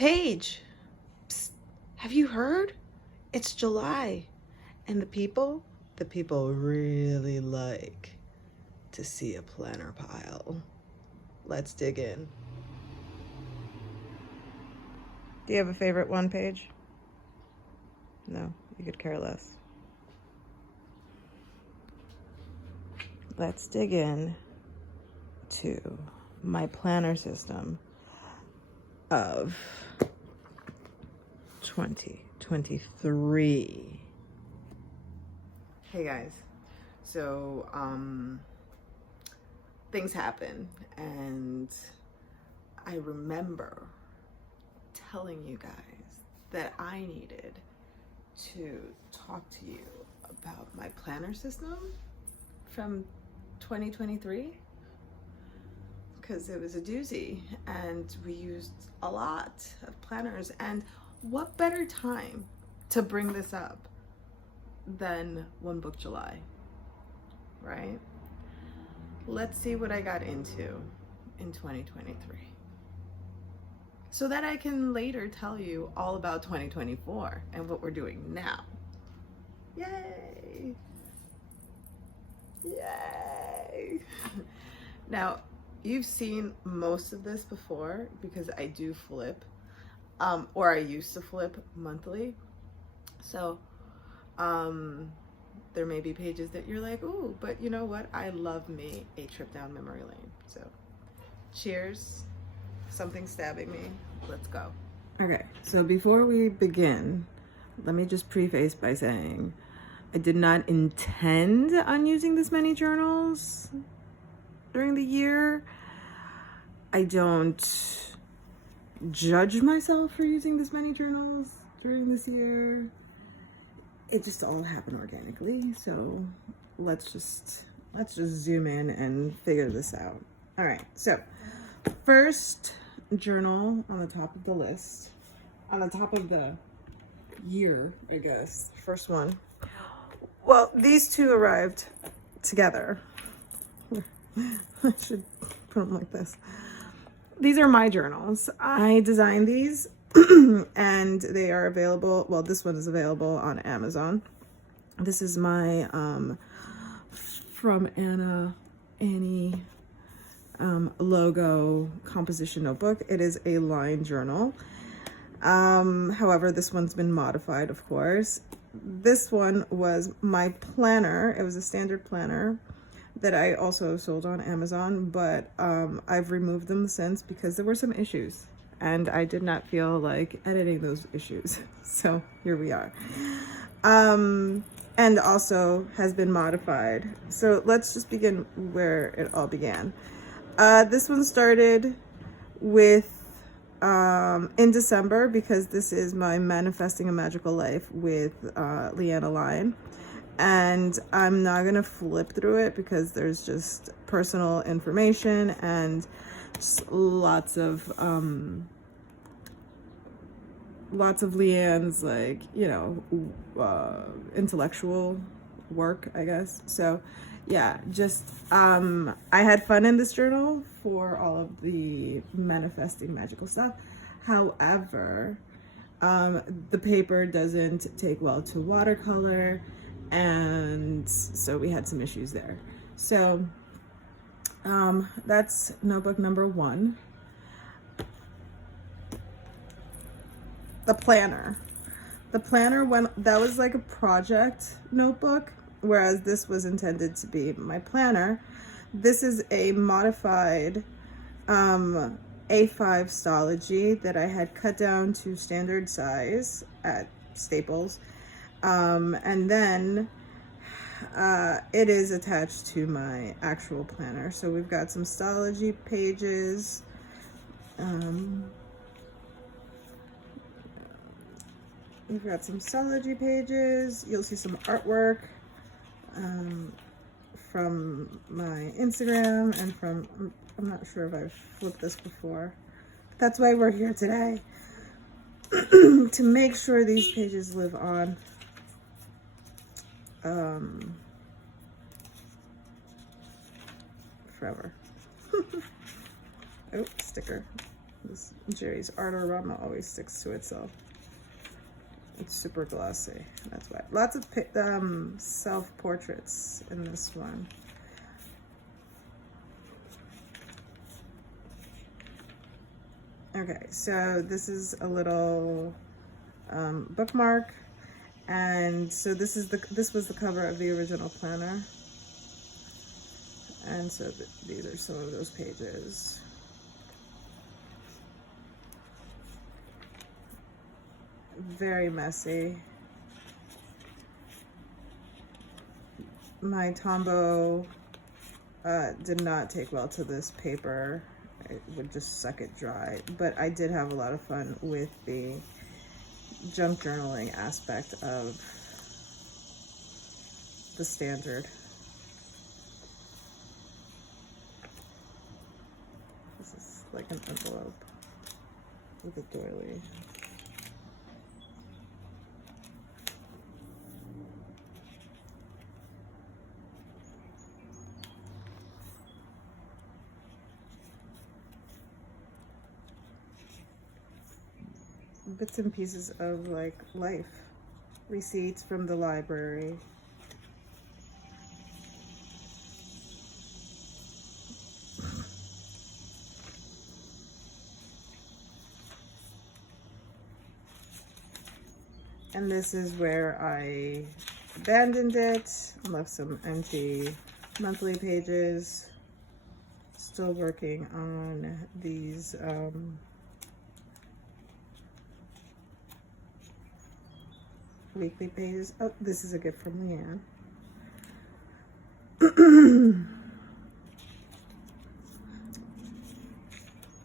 Paige, psst, have you heard? It's July, and the people really like to see a planner pile. Let's dig in. Do you have a favorite one, Paige? No, you could care less. Let's dig in to my planner system of 2023. Hey guys, so things happen, and I remember telling you guys that I needed to talk to you about my planner system from 2023 because it was a doozy and we used a lot of planners, and what better time to bring this up than One Book July, right? Let's see what I got into in 2023 so that I can later tell you all about 2024 and what we're doing now. Yay! Yay! Now, you've seen most of this before because I do flip, or I used to flip monthly. So, there may be pages that you're like, ooh, but you know what? I love me a trip down memory lane. So, cheers. Something stabbing me. Let's go. Okay, so before we begin, let me just preface by saying I did not intend on using this many journals during the year. I don't judge myself for using this many journals during this year. It just all happened organically. So let's just zoom in and figure this out. All right. So first journal on the top of the list, on the top of the year, I guess. First one. Well, these two arrived together. I should put them like this. These are my journals. I designed these and they are available. Well, this one is available on Amazon. This is my from Annie logo composition notebook. It is a line journal. However, this one's been modified, of course. This one was my planner. It was a standard planner that I also sold on Amazon, but I've removed them since because there were some issues and I did not feel like editing those issues. So here we are. And also has been modified. So let's just begin where it all began. This one started with in December because this is my Manifesting a Magical Life with Leanna Line. And I'm not gonna flip through it because there's just personal information and just lots of Leanne's, like, you know, intellectual work, I guess. So yeah, just I had fun in this journal for all of the manifesting magical stuff. However, the paper doesn't take well to watercolor, and so we had some issues there. So that's notebook number one. The planner that was like a project notebook, whereas this was intended to be my planner. This is a modified A5 Stology that I had cut down to standard size at Staples. And then it is attached to my actual planner. So we've got some Stology pages. We've got some Stology pages. You'll see some artwork from my Instagram and from, I'm not sure if I've flipped this before. That's why we're here today. To make sure these pages live on. Forever. Oh, sticker. This Jerry's Artorama always sticks to itself. It's super glossy, that's why. Lots of self-portraits in this one. Okay, so this is a little bookmark, and so this was the cover of the original planner, and so these are some of those pages. Very messy. My Tombow did not take well to this paper. It would just suck it dry, but I did have a lot of fun with the junk journaling aspect of the standard. This is like an envelope with a doily. Bits and pieces of like life, receipts from the library. And this is where I abandoned it, left some empty monthly pages. Still working on these weekly pages. Oh, this is a gift from Leanne.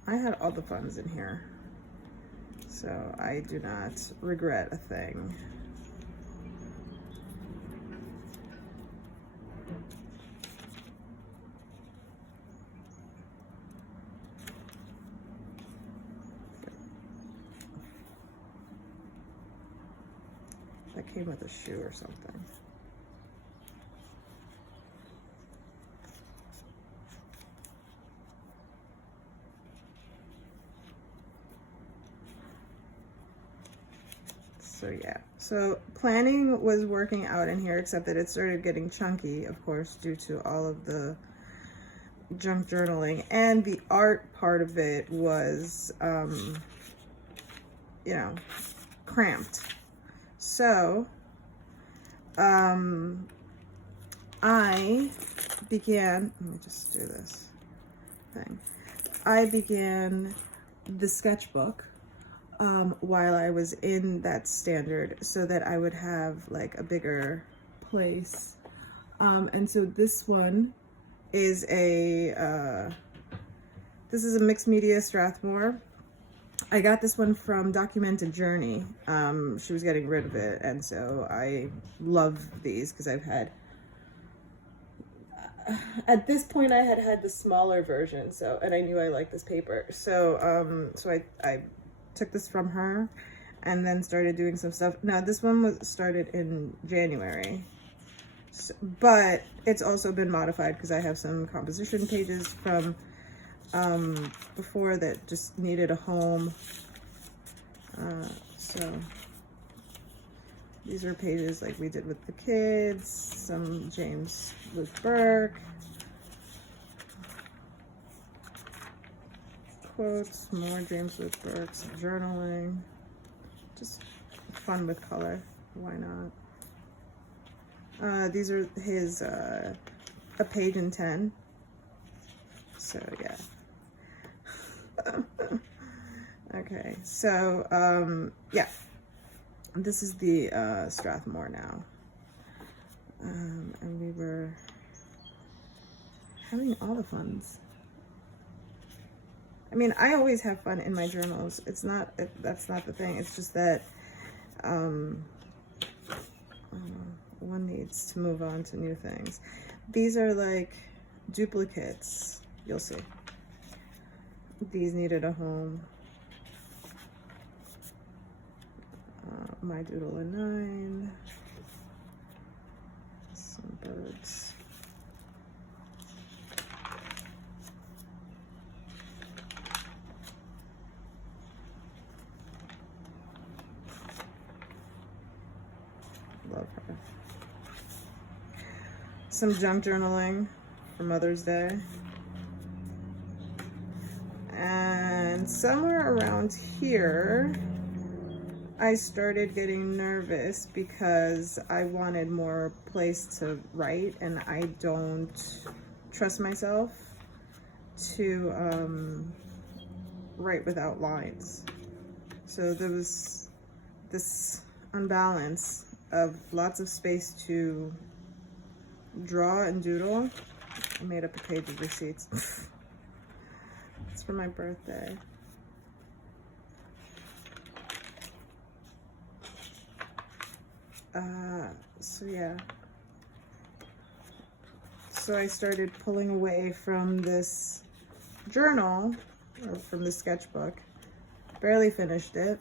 I had all the funds in here, so I do not regret a thing. That came with a shoe or something. So yeah, so planning was working out in here, except that it started getting chunky, of course, due to all of the junk journaling, and the art part of it was, you know, cramped. So, I began, let me just do this thing. I began the sketchbook while I was in that standard, so that I would have like a bigger place. And so this one is this is a mixed media Strathmore. I got this one from Documented Journey. She was getting rid of it, and so I love these because I've had, at this point I had the smaller version, so, and I knew I liked this paper. So so I took this from her and then started doing some stuff. Now this one was started in January, so, but it's also been modified because I have some composition pages from before that just needed a home. So these are pages like we did with the kids, some James Luke Burke quotes, more James Luke Burke, some journaling, just fun with color, why not? These are his a page in 10, so yeah. Okay, so yeah, this is the Strathmore now, and we were having all the funs. I mean, I always have fun in my journals. It's not, that's not the thing. It's just that one needs to move on to new things. These are like duplicates, you'll see. These needed a home. My Doodle in 9. Some birds. some junk journaling for Mother's Day. And somewhere around here, I started getting nervous because I wanted more place to write, and I don't trust myself to write without lines. So there was this unbalance of lots of space to draw and doodle. I made up a page of receipts. It's for my birthday. So yeah. So I started pulling away from this journal, or from the sketchbook. Barely finished it.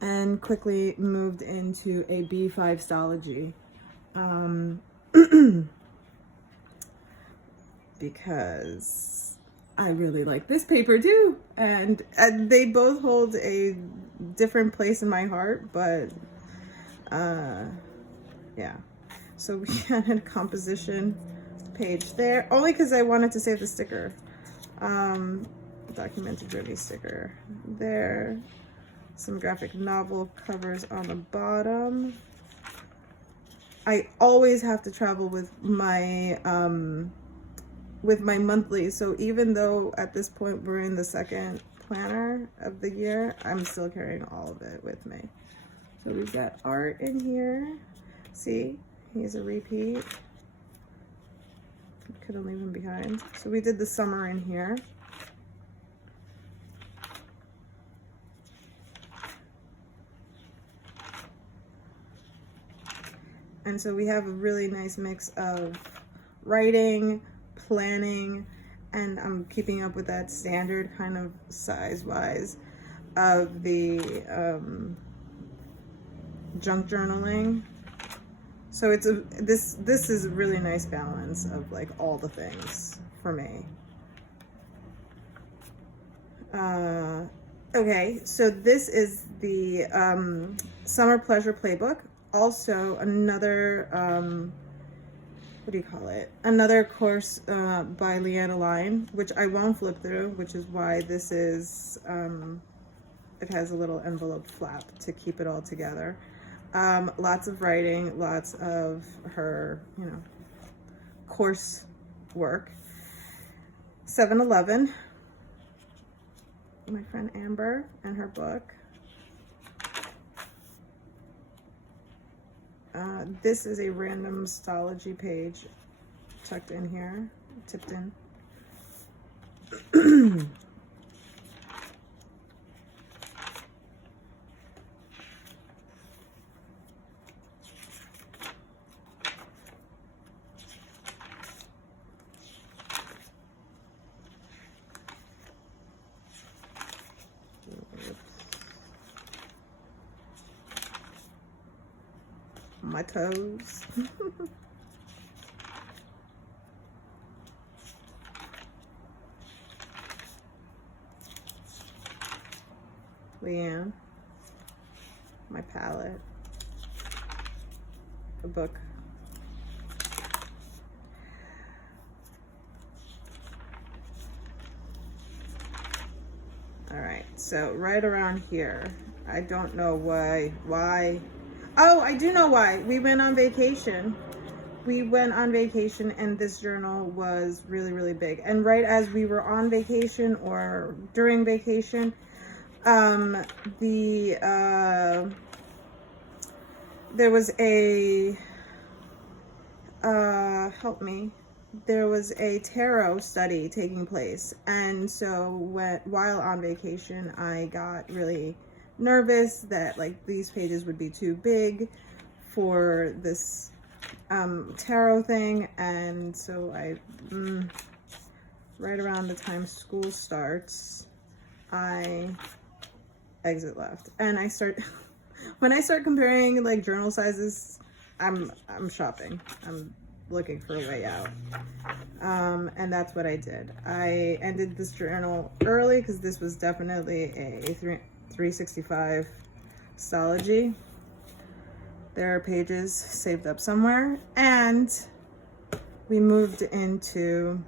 And quickly moved into a B5 stology. Because I really like this paper too, and they both hold a different place in my heart, but yeah. So we had a composition page there, only because I wanted to save the sticker. Documented journey sticker there. Some graphic novel covers on the bottom. I always have to travel with my monthly, so even though at this point we're in the second planner of the year, I'm still carrying all of it with me. So we've got art in here. See, he's a repeat. Couldn't leave him behind. So we did the summer in here. And so we have a really nice mix of writing, planning, and I'm keeping up with that standard kind of size-wise of the junk journaling. So it's this is a really nice balance of like all the things for me. Okay, so this is the Summer Pleasure Playbook. Also another what do you call it? Another course by Leanna Line, which I won't flip through, which is why this is it has a little envelope flap to keep it all together. Lots of writing, lots of her, you know, course work. 7-Eleven, my friend Amber and her book. This is a random stology page tucked in here, tipped in. My toes. Leanne. My palette. A book. All right, so right around here, I don't know why. Oh, I do know why. We went on vacation. And this journal was really, really big. And right as we were on vacation or during vacation, there was a, help me. There was a tarot study taking place. And so while on vacation, I got really nervous that like these pages would be too big for this tarot thing, and so I right around the time school starts, I exit left, and I start when I start comparing like journal sizes, I'm shopping. I'm looking for a way out, and that's what I did. I ended this journal early because this was definitely a 365 stology. There are pages saved up somewhere, and we moved into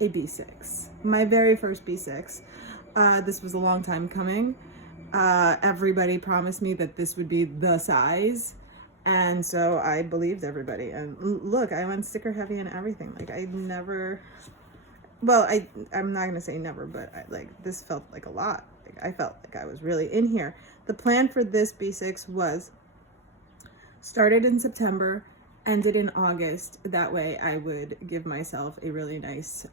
a B6, my very first B6. This was a long time coming. Everybody promised me that this would be the size, and so I believed everybody. And look, I went sticker heavy and everything. Like, I never, well, I'm not gonna say never, but this felt like a lot. Like, I felt like I was really in here. The plan for this B6 was started in September, ended in August. That way I would give myself a really nice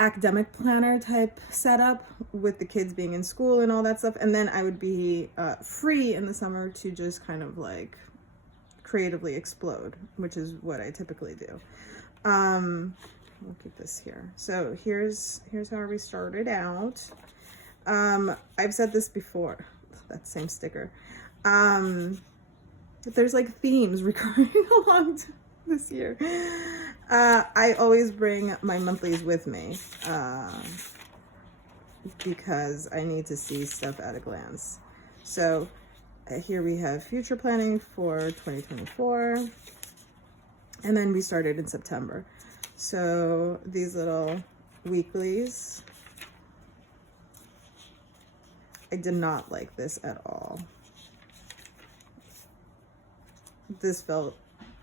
academic planner type setup with the kids being in school and all that stuff, and then I would be free in the summer to just kind of like creatively explode, which is what I typically do. We'll keep this here. So here's how we started out. I've said this before, that same sticker. There's like themes recurring along this year. I always bring my monthlies with me because I need to see stuff at a glance. So here we have future planning for 2024, and then we started in September. So these little weeklies, I did not like this at all. This felt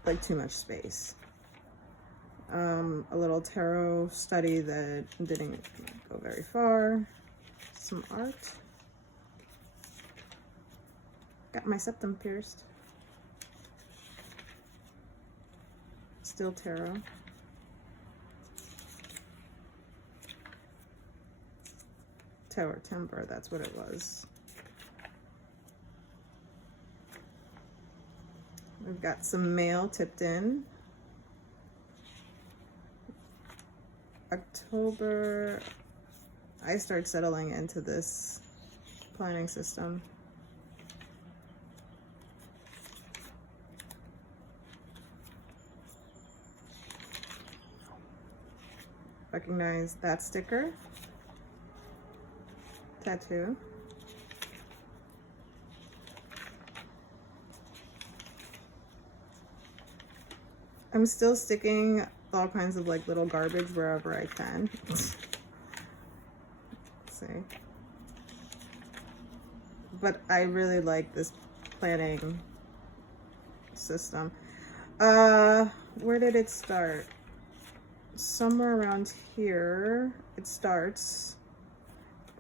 like too much space. A little tarot study that didn't go very far. Some art. Got my septum pierced. Still tarot. Tower Timber, that's what it was. We've got some mail tipped in. October, I start settling into this planning system. Recognize that sticker. Tattoo. I'm still sticking all kinds of like little garbage wherever I can. Let's see. But I really like this planning system. Where did it start? Somewhere around here it starts,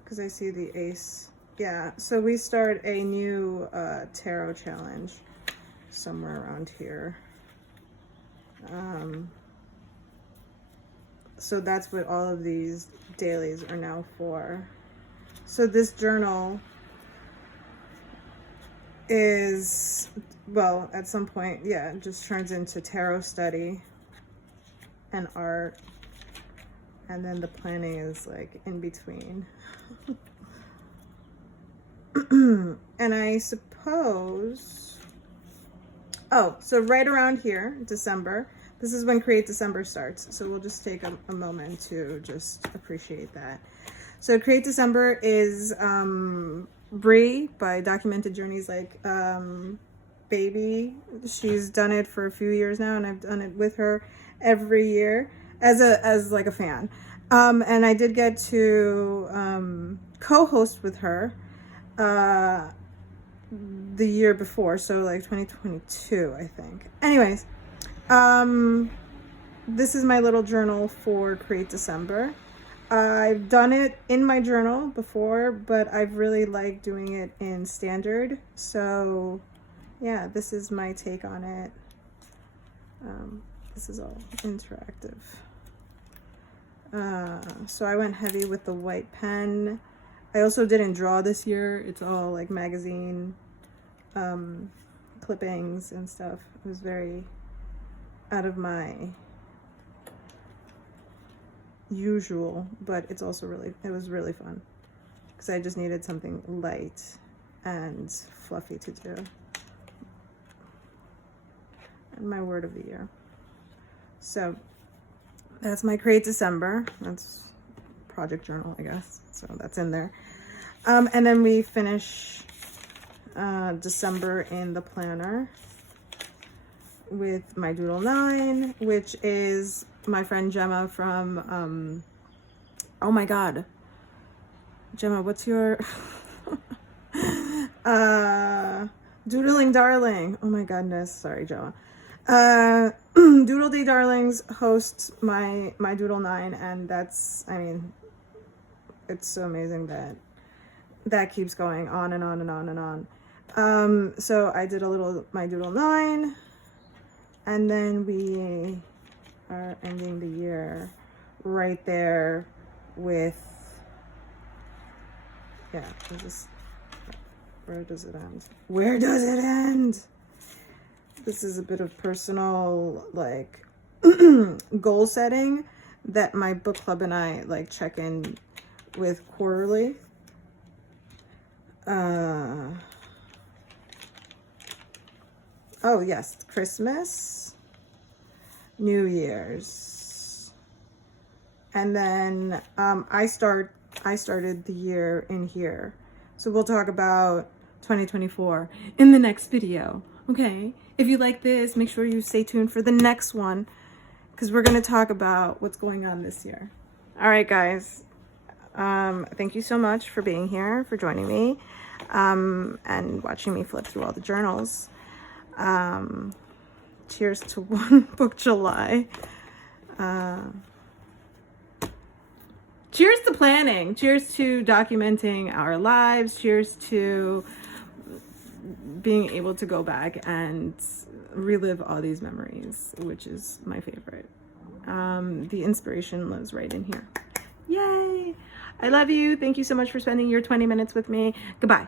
because I see the ace. Yeah, so we start a new tarot challenge somewhere around here. So that's what all of these dailies are now for. So this journal is, well, at some point, yeah, it just turns into tarot study and art, and then the planning is like in between. And I suppose, oh, so right around here, December, this is when Create December starts. So we'll just take a moment to just appreciate that. So Create December is Bree by Documented Journeys, like baby. She's done it for a few years now, and I've done it with her every year as like a fan. And I did get to co-host with her the year before, so like 2022, I think. Anyways, this is my little journal for Create December. I've done it in my journal before, but I've really liked doing it in standard. So yeah, this is my take on it. This is all interactive. So I went heavy with the white pen. I also didn't draw this year. It's all like magazine clippings and stuff. It was very out of my usual, but it's also it was really fun because I just needed something light and fluffy to do. And my word of the year. So that's my Create December. That's project journal, I guess. So that's in there. And then we finish December in the planner. with my Doodle 9, which is my friend Gemma from, oh my God. Gemma, what's your, Doodling Darling. Oh my goodness. Sorry, Gemma. Doodle Day Darlings hosts my Doodle 9, and that's, I mean, it's so amazing that keeps going on and on and on and on. So I did a little my Doodle 9, and then we are ending the year right there with, yeah, where does it end? Where does it end? This is a bit of personal, like, goal setting that my book club and I, like, check in with quarterly. Oh, yes, Christmas, New Year's. And then I started the year in here. So we'll talk about 2024 in the next video, okay? If you like this, make sure you stay tuned for the next one, because we're going to talk about what's going on this year. All right, guys. Thank you so much for being here, for joining me, and watching me flip through all the journals. Cheers to One Book July. Cheers to planning. Cheers to documenting our lives. Cheers to being able to go back and relive all these memories, which is my favorite. The inspiration lives right in here. Yay! I love you. Thank you so much for spending your 20 minutes with me. Goodbye.